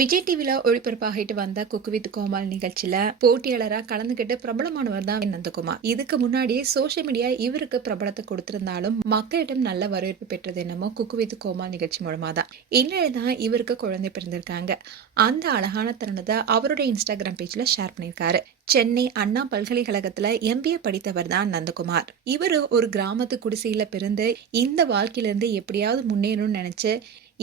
விஜய் டிவில ஒளிபரப்பாகிட்டு வந்த cook with கோமாளி நிகழ்ச்சியில போட்டியாளரா கலந்துகிட்டு பிரபலமானவர் தான் நந்தகுமார். இதுக்கு முன்னாடியே சோசியல் மீடியா இவருக்கு பிரபலத்தை கொடுத்திருந்தாலும் மக்களிடம் நல்ல வரவேற்பு பெற்றது என்னமோ குக்கு வித் கோமாளி நிகழ்ச்சி மூலமா தான். இந்நிலைதான் இவருக்கு குழந்தை பிறந்திருக்காங்க. அந்த அழகான தருணத்தை அவருடைய இன்ஸ்டாகிராம் பேஜ்ல ஷேர் பண்ணியிருக்காரு. சென்னை அண்ணா பல்கலைக்கழகத்துல MBA படித்தவர் தான் நந்தகுமார். இவரு ஒரு கிராமத்து குடிசையில பிறந்து இந்த வாழ்க்கையில இருந்து எப்படியாவது முன்னேறணும்னு நினைச்சு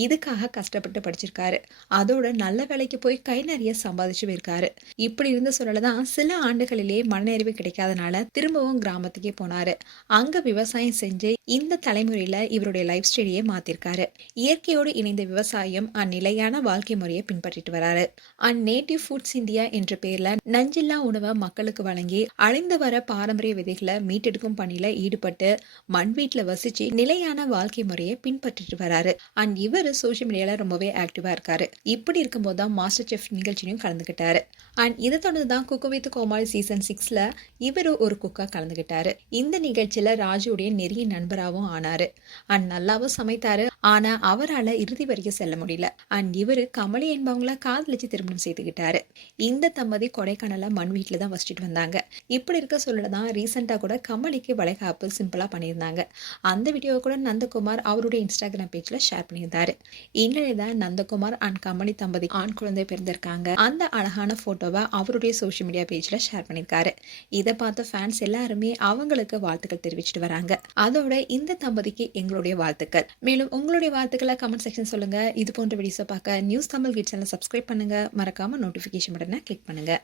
இதுக்காக கஷ்டப்பட்டு படிச்சிருக்காரு. அதோட நல்ல வேலைக்கு போய் கை நிறைய சம்பாதிச்சு இருக்காரு. இப்படி இருந்த சூழலதான் சில ஆண்டுகளிலேயே மனநிறைவு கிடைக்காதனால திரும்பவும் கிராமத்துக்கே போனாரு. அங்க விவசாயம் செஞ்சு இந்த தலைமுறையில இவருடைய லைஃப் ஸ்டைலையே மாத்திருக்காரு. இயற்கையோடு இணைந்த விவசாயம் அந்நிலையான வாழ்க்கை முறையை பின்பற்றிட்டு வராரு. நேட்டிவ் ஃபுட்ஸ் இந்தியா என்ற பேர்ல நஞ்சில்லா உணவை மக்களுக்கு வழங்கி அழிந்து வர பாரம்பரிய விதைகளை மீட்டெடுக்கும் பணியில ஈடுபட்டு மண் வீட்டுல வசிச்சு நிலையான வாழ்க்கை முறையை பின்பற்றிட்டு வராரு. இவர் சோசியல் மீடியால ரொம்பவே ஆக்டிவா இருக்காரு. இப்படி இருக்கும்போது தான் மாஸ்டர் செஃப் நிகழ்ச்சியும் கலந்துகிட்டாரு. இதை தொடர்ந்து தான் குக்கு வித் கோமாளி சீசன் 6ல இவரு ஒரு குக்கா கலந்துகிட்டாரு. இந்த நிகழ்ச்சியில ராஜுடைய நெருங்கிய நண்பராகவும் ஆனாரு. நல்லாவும் சமைத்தாரு. ஆனா அவரால் இறுதி வரைக்கும் செல்ல முடியல. இவரு கமலி என்பவங்கள காதலிச்சு திருமணம் செய்துகிட்டாரு. இந்த தம்பதி கொடைக்கானல மண் வீட்டுல தான் வசிச்சுட்டு வந்தாங்க. இப்படி இருக்க சொல்லதான் ரீசெண்டா கூட கமலிக்கு வளைகாப்பு சிம்பிளா பண்ணியிருந்தாங்க. அந்த வீடியோ கூட நந்தகுமார் அவருடைய இன்ஸ்டாகிராம் பேஜ்ல ஷேர் பண்ணியிருந்தாரு. இந்நிலைதான் நந்தகுமார் கமலி தம்பதி ஆண் குழந்தை பிறந்திருக்காங்க. அந்த அழகான போட்டோவை அவருடைய சோசியல் மீடியா பேஜ்ல ஷேர் பண்ணியிருக்காரு. இதை பார்த்த ஃபேன்ஸ் எல்லாருமே அவங்களுக்கு வாழ்த்துக்கள் தெரிவிச்சிட்டு வராங்க. அதோட இந்த தம்பதிக்கு எங்களுடைய வாழ்த்துக்கள். மேலும் உங்களுடைய வாழ்த்துக்களை கமெண்ட் செக்ஷன் சொல்லுங்க. இது போன்ற வீடியோஸை பார்க்க நியூஸ் தமிழ் கிட்ஸ் சேனலை சப்ஸ்கிரைப் பண்ணுங்க. மறக்காம நோட்டிபிகேஷன் பட்டனை கிளிக் பண்ணுங்க.